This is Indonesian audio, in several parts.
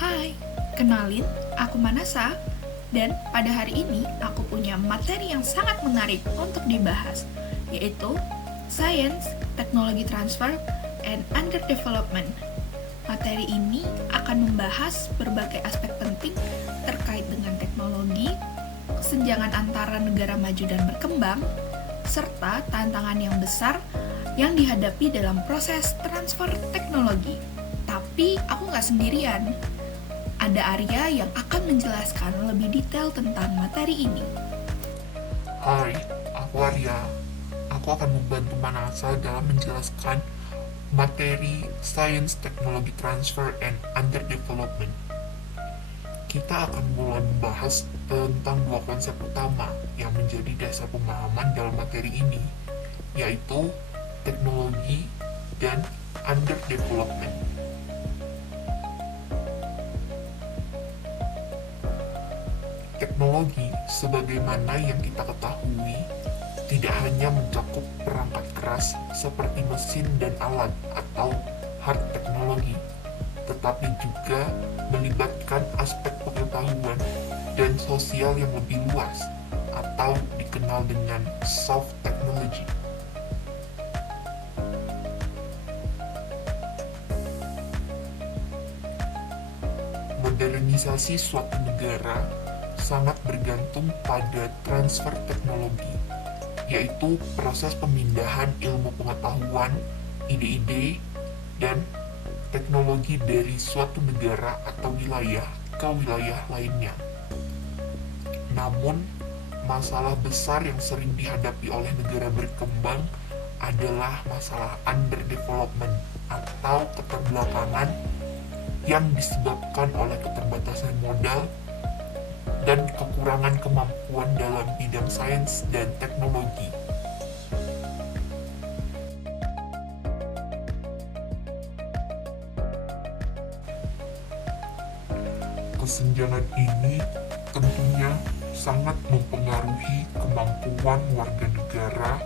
Hai, kenalin, aku Manasa, dan pada hari ini aku punya materi yang sangat menarik untuk dibahas, yaitu Science, Technology Transfer, and Underdevelopment. Materi ini akan membahas berbagai aspek penting terkait dengan teknologi, kesenjangan antara negara maju dan berkembang, serta tantangan yang besar yang dihadapi dalam proses transfer teknologi. Tapi aku nggak sendirian. Ada Arya yang akan menjelaskan lebih detail tentang materi ini. Hai, aku Arya. Aku akan membantu Manasa dalam menjelaskan materi Science, Technology Transfer, and Underdevelopment. Kita akan mulai membahas tentang dua konsep utama yang menjadi dasar pemahaman dalam materi ini, yaitu teknologi dan underdevelopment. Teknologi, sebagaimana yang kita ketahui, tidak hanya mencakup perangkat keras seperti mesin dan alat atau hard teknologi, tetapi juga melibatkan aspek pengetahuan dan sosial yang lebih luas, atau dikenal dengan soft technology. Modernisasi suatu negara sangat bergantung pada transfer teknologi, yaitu proses pemindahan ilmu pengetahuan, ide-ide, dan teknologi dari suatu negara atau wilayah ke wilayah lainnya. Namun, masalah besar yang sering dihadapi oleh negara berkembang adalah masalah underdevelopment atau keterbelakangan yang disebabkan oleh keterbatasan modal dan kekurangan kemampuan dalam bidang sains dan teknologi. Kesenjangan ini tentunya sangat mempengaruhi kemampuan warga negara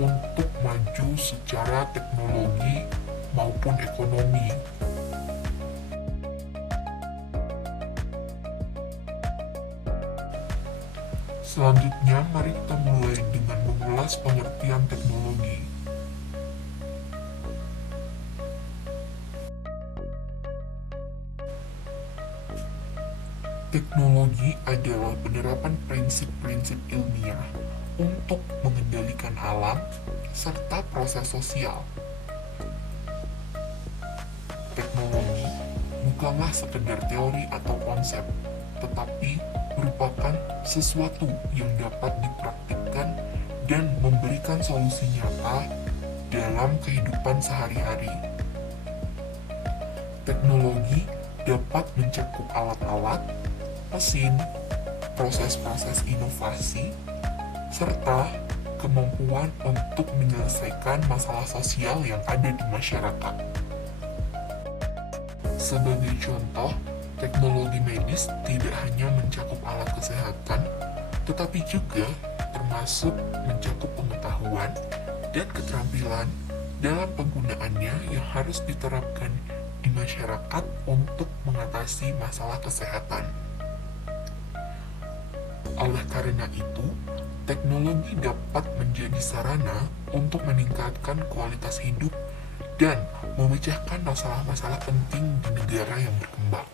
untuk maju secara teknologi maupun ekonomi. Selanjutnya, mari kita mulai dengan mengulas pengertian teknologi. Teknologi adalah penerapan prinsip-prinsip ilmiah untuk mengendalikan alam serta proses sosial. Teknologi bukanlah sekedar teori atau konsep, tetapi merupakan sesuatu yang dapat dipraktikkan dan memberikan solusi nyata dalam kehidupan sehari-hari. Teknologi dapat mencakup alat-alat, mesin, proses-proses inovasi, serta kemampuan untuk menyelesaikan masalah sosial yang ada di masyarakat. Sebagai contoh, teknologi medis tidak hanya mencakup alat kesehatan, tetapi juga termasuk mencakup pengetahuan dan keterampilan dalam penggunaannya yang harus diterapkan di masyarakat untuk mengatasi masalah kesehatan. Oleh karena itu, teknologi dapat menjadi sarana untuk meningkatkan kualitas hidup dan memecahkan masalah-masalah penting di negara yang berkembang.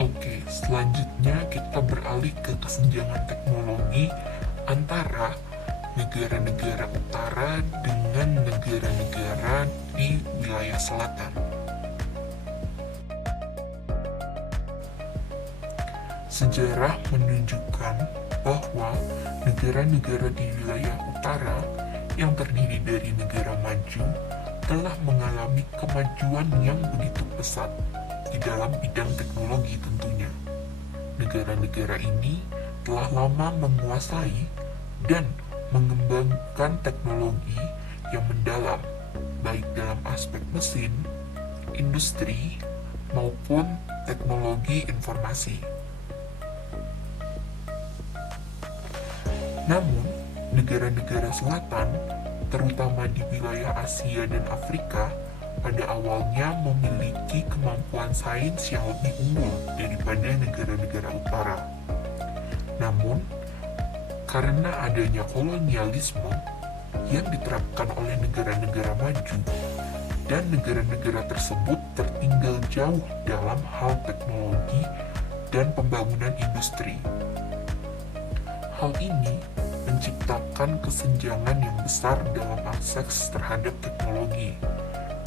Oke, selanjutnya kita beralih ke kesenjangan teknologi antara negara-negara utara dengan negara-negara di wilayah selatan. Sejarah menunjukkan bahwa negara-negara di wilayah utara yang terdiri dari negara maju telah mengalami kemajuan yang begitu pesat di dalam bidang teknologi tentunya. Negara-negara ini telah lama menguasai dan mengembangkan teknologi yang mendalam, baik dalam aspek mesin, industri, maupun teknologi informasi. Namun, negara-negara selatan, terutama di wilayah Asia dan Afrika, pada awalnya memiliki kemampuan sains yang lebih unggul daripada negara-negara utara. Namun, karena adanya kolonialisme yang diterapkan oleh negara-negara maju, dan negara-negara tersebut tertinggal jauh dalam hal teknologi dan pembangunan industri. Hal ini menciptakan kesenjangan yang besar dalam akses terhadap teknologi,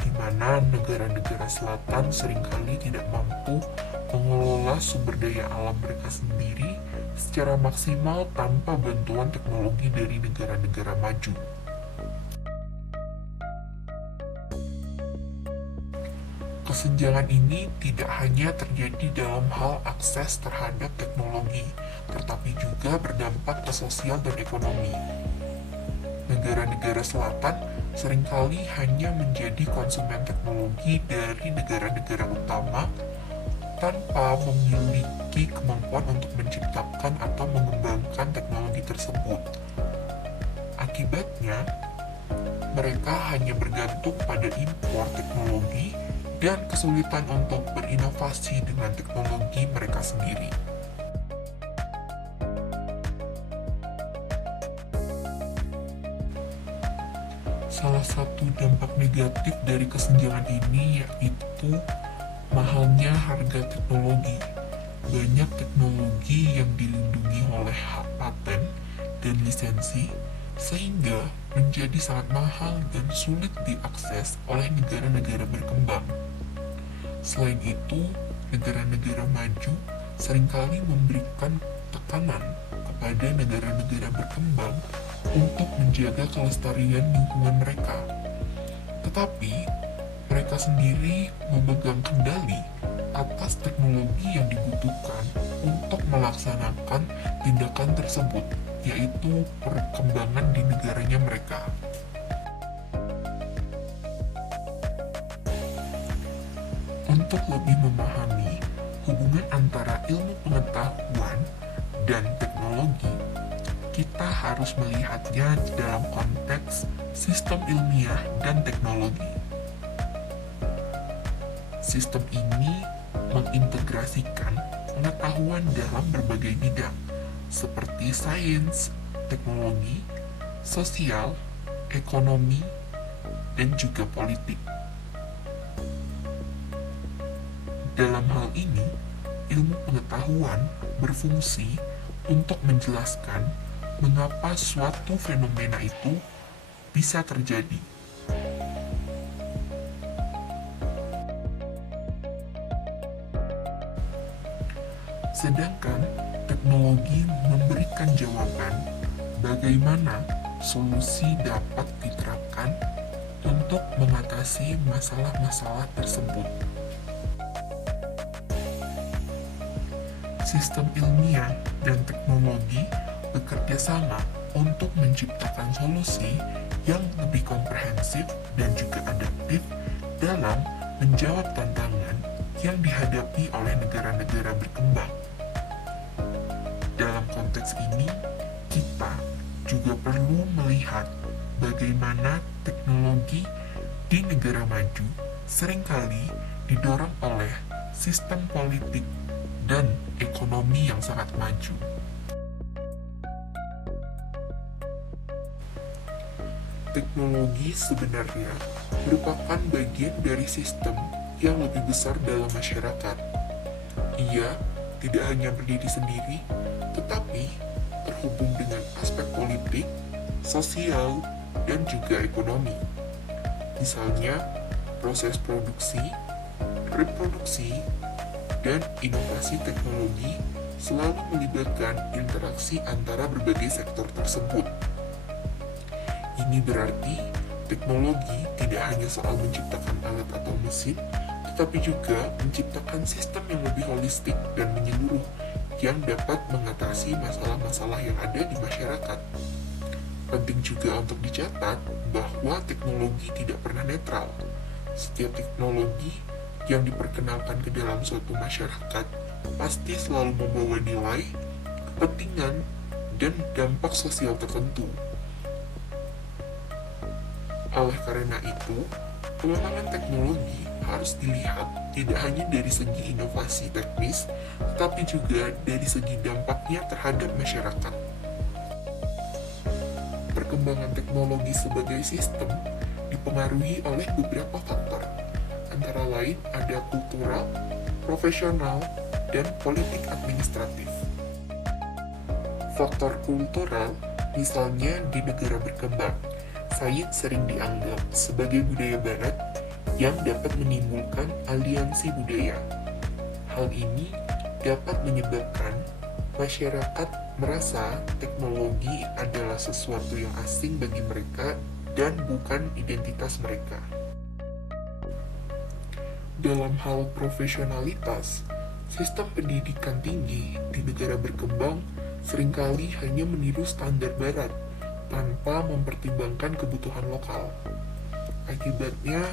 di mana negara-negara selatan seringkali tidak mampu mengelola sumber daya alam mereka sendiri secara maksimal tanpa bantuan teknologi dari negara-negara maju. Kesenjangan ini tidak hanya terjadi dalam hal akses terhadap teknologi, tetapi juga berdampak ke sosial dan ekonomi. Negara-negara selatan seringkali hanya menjadi konsumen teknologi dari negara-negara utama tanpa memiliki kemampuan untuk menciptakan atau mengembangkan teknologi tersebut. Akibatnya, mereka hanya bergantung pada impor teknologi dan kesulitan untuk berinovasi dengan teknologi mereka sendiri. Salah satu dampak negatif dari kesenjangan ini yaitu mahalnya harga teknologi. Banyak teknologi yang dilindungi oleh hak paten dan lisensi, sehingga menjadi sangat mahal dan sulit diakses oleh negara-negara berkembang. Selain itu, negara-negara maju seringkali memberikan tekanan kepada negara-negara berkembang untuk menjaga kelestarian lingkungan mereka. Tetapi, mereka sendiri memegang kendali atas teknologi yang dibutuhkan untuk melaksanakan tindakan tersebut, yaitu perkembangan di negaranya mereka. Untuk lebih memahami hubungan antara ilmu pengetahuan dan teknologi, kita harus melihatnya dalam konteks sistem ilmiah dan teknologi. Sistem ini mengintegrasikan pengetahuan dalam berbagai bidang, seperti sains, teknologi, sosial, ekonomi, dan juga politik. Dalam hal ini, ilmu pengetahuan berfungsi untuk menjelaskan mengapa suatu fenomena itu bisa terjadi. Sedangkan teknologi memberikan jawaban bagaimana solusi dapat diterapkan untuk mengatasi masalah-masalah tersebut. Sistem ilmiah dan teknologi bekerja sama untuk menciptakan solusi yang lebih komprehensif dan juga adaptif dalam menjawab tantangan yang dihadapi oleh negara-negara berkembang. Dalam konteks ini, kita juga perlu melihat bagaimana teknologi di negara maju seringkali didorong oleh sistem politik dan ekonomi yang sangat maju. Teknologi sebenarnya merupakan bagian dari sistem yang lebih besar dalam masyarakat. Ia tidak hanya berdiri sendiri, tetapi terhubung dengan aspek politik, sosial, dan juga ekonomi. Misalnya, proses produksi, reproduksi, dan inovasi teknologi selalu melibatkan interaksi antara berbagai sektor tersebut. Ini berarti teknologi tidak hanya soal menciptakan alat atau mesin, tetapi juga menciptakan sistem yang lebih holistik dan menyeluruh yang dapat mengatasi masalah-masalah yang ada di masyarakat. Penting juga untuk dicatat bahwa teknologi tidak pernah netral. Setiap teknologi yang diperkenalkan ke dalam suatu masyarakat pasti selalu membawa nilai, kepentingan, dan dampak sosial tertentu. Oleh karena itu, pengembangan teknologi harus dilihat tidak hanya dari segi inovasi teknis, tetapi juga dari segi dampaknya terhadap masyarakat. Perkembangan teknologi sebagai sistem dipengaruhi oleh beberapa faktor, antara lain ada kultural, profesional, dan politik administratif. Faktor kultural, misalnya di negara berkembang, sains sering dianggap sebagai budaya barat yang dapat menimbulkan aliansi budaya. Hal ini dapat menyebabkan masyarakat merasa teknologi adalah sesuatu yang asing bagi mereka dan bukan identitas mereka. Dalam hal profesionalitas, sistem pendidikan tinggi di negara berkembang seringkali hanya meniru standar barat tanpa mempertimbangkan kebutuhan lokal. Akibatnya,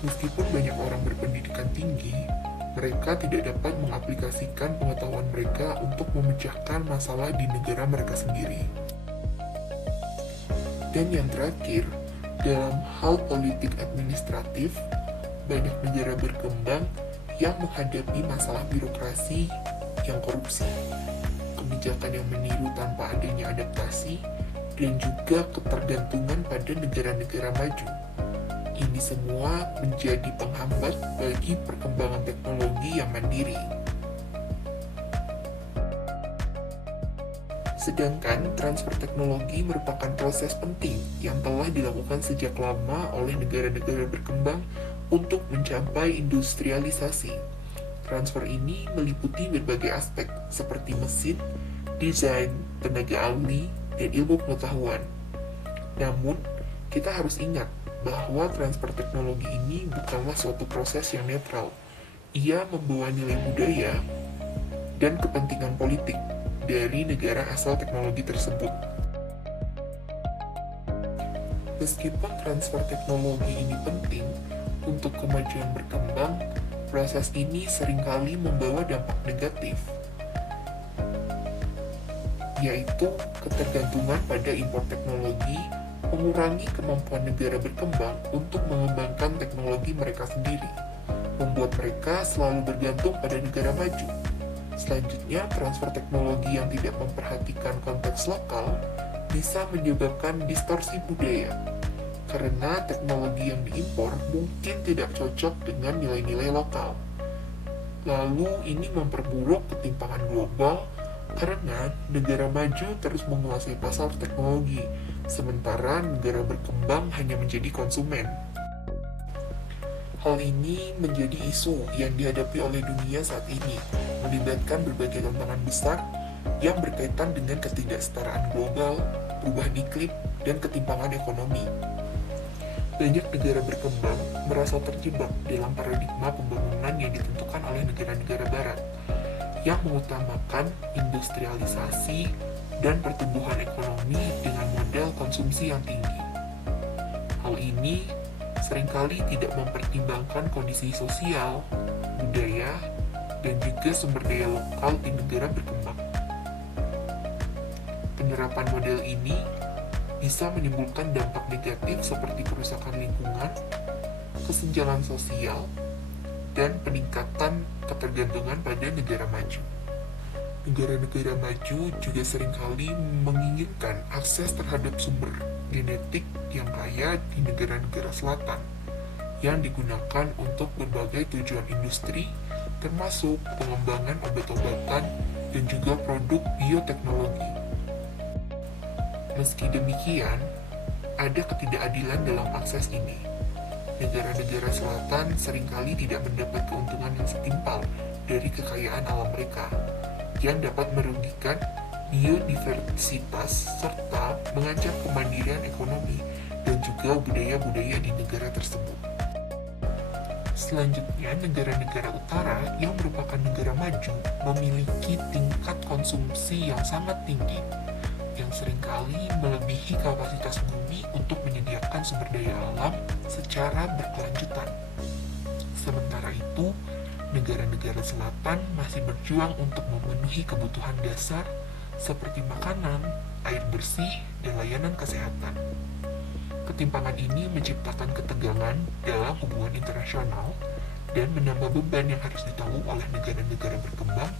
meskipun banyak orang berpendidikan tinggi, mereka tidak dapat mengaplikasikan pengetahuan mereka untuk memecahkan masalah di negara mereka sendiri. Dan yang terakhir, dalam hal politik administratif, banyak negara berkembang yang menghadapi masalah birokrasi yang korupsi, kebijakan yang meniru tanpa adanya adaptasi, dan juga ketergantungan pada negara-negara maju. Ini semua menjadi penghambat bagi perkembangan teknologi yang mandiri. Sedangkan transfer teknologi merupakan proses penting yang telah dilakukan sejak lama oleh negara-negara berkembang untuk mencapai industrialisasi. Transfer ini meliputi berbagai aspek seperti mesin, desain, tenaga ahli, dan ilmu pengetahuan. Namun, kita harus ingat bahwa transfer teknologi ini bukanlah suatu proses yang netral. Ia membawa nilai budaya dan kepentingan politik dari negara asal teknologi tersebut. Meskipun transfer teknologi ini penting untuk kemajuan berkembang, proses ini seringkali membawa dampak negatif, yaitu ketergantungan pada impor teknologi, mengurangi kemampuan negara berkembang untuk mengembangkan teknologi mereka sendiri, membuat mereka selalu bergantung pada negara maju. Selanjutnya, transfer teknologi yang tidak memperhatikan konteks lokal bisa menyebabkan distorsi budaya, karena teknologi yang diimpor mungkin tidak cocok dengan nilai-nilai lokal. Lalu, ini memperburuk ketimpangan global karena negara maju terus menguasai pasar teknologi, sementara negara berkembang hanya menjadi konsumen. Hal ini menjadi isu yang dihadapi oleh dunia saat ini, melibatkan berbagai tantangan besar yang berkaitan dengan ketidaksetaraan global, perubahan iklim, dan ketimpangan ekonomi. Banyak negara berkembang merasa terjebak dalam paradigma pembangunan yang ditentukan oleh negara-negara barat, yang mengutamakan industrialisasi dan pertumbuhan ekonomi dengan model konsumsi yang tinggi. Hal ini seringkali tidak mempertimbangkan kondisi sosial, budaya, dan juga sumber daya lokal di negara berkembang. Penerapan model ini bisa menimbulkan dampak negatif seperti kerusakan lingkungan, kesenjangan sosial, dan peningkatan ketergantungan pada negara maju. Negara-negara maju juga seringkali menginginkan akses terhadap sumber genetik yang kaya di negara-negara selatan, yang digunakan untuk berbagai tujuan industri, termasuk pengembangan obat-obatan dan juga produk bioteknologi. Meski demikian, ada ketidakadilan dalam akses ini. Negara-negara selatan seringkali tidak mendapat keuntungan yang setimpal dari kekayaan alam mereka, yang dapat merugikan biodiversitas serta mengancam kemandirian ekonomi dan juga budaya-budaya di negara tersebut. Selanjutnya, negara-negara utara yang merupakan negara maju memiliki tingkat konsumsi yang sangat tinggi, yang seringkali melebihi kapasitas bumi untuk menyediakan sumber daya alam secara berkelanjutan. Sementara itu, negara-negara selatan masih berjuang untuk memenuhi kebutuhan dasar seperti makanan, air bersih, dan layanan kesehatan. Ketimpangan ini menciptakan ketegangan dalam hubungan internasional dan menambah beban yang harus ditanggung oleh negara-negara berkembang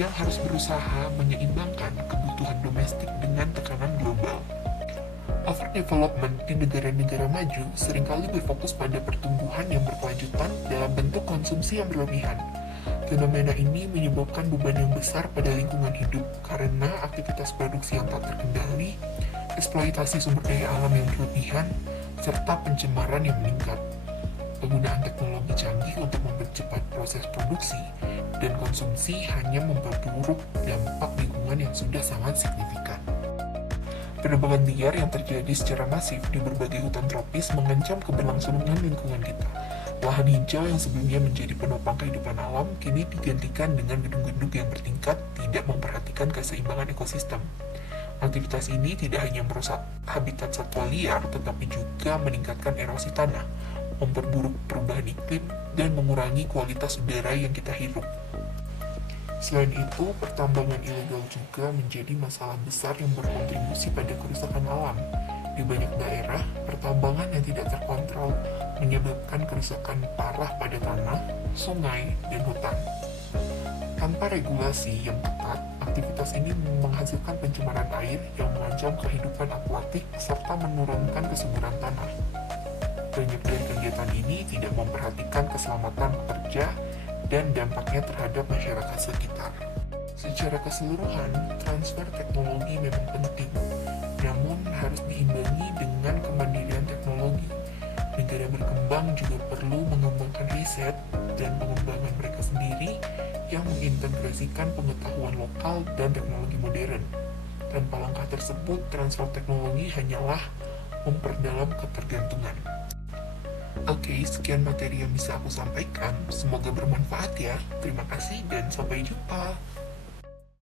yang harus berusaha menyeimbangkan kebutuhan domestik dengan tekanan global. Overdevelopment di negara-negara maju seringkali berfokus pada pertumbuhan yang berkelanjutan dalam bentuk konsumsi yang berlebihan. Fenomena ini menyebabkan beban yang besar pada lingkungan hidup karena aktivitas produksi yang tak terkendali, eksploitasi sumber daya alam yang berlebihan, serta pencemaran yang meningkat. Penggunaan teknologi canggih untuk mempercepat proses produksi dan konsumsi hanya memperburuk dampak lingkungan yang sudah sangat signifikan. Penebangan liar yang terjadi secara masif di berbagai hutan tropis mengancam keberlangsungan lingkungan kita. Lahan hijau yang sebelumnya menjadi penopang kehidupan alam kini digantikan dengan gedung-gedung yang bertingkat tidak memperhatikan keseimbangan ekosistem. Aktivitas ini tidak hanya merusak habitat satwa liar, tetapi juga meningkatkan erosi tanah, memperburuk perubahan iklim, dan mengurangi kualitas udara yang kita hirup. Selain itu, pertambangan ilegal juga menjadi masalah besar yang berkontribusi pada kerusakan alam. Di banyak daerah, pertambangan yang tidak terkontrol menyebabkan kerusakan parah pada tanah, sungai, dan hutan. Tanpa regulasi yang ketat, aktivitas ini menghasilkan pencemaran air yang mengancam kehidupan akuatik serta menurunkan kesuburan tanah. Banyak dari kegiatan ini tidak memperhatikan keselamatan pekerja dan dampaknya terhadap masyarakat sekitar. Secara keseluruhan, transfer teknologi memang penting, namun harus diimbangi dengan kemandirian teknologi. Negara berkembang juga perlu mengembangkan riset dan pengembangan mereka sendiri yang mengintegrasikan pengetahuan lokal dan teknologi modern. Tanpa langkah tersebut, transfer teknologi hanyalah memperdalam ketergantungan. Oke, sekian materi yang bisa aku sampaikan. Semoga bermanfaat ya. Terima kasih dan sampai jumpa.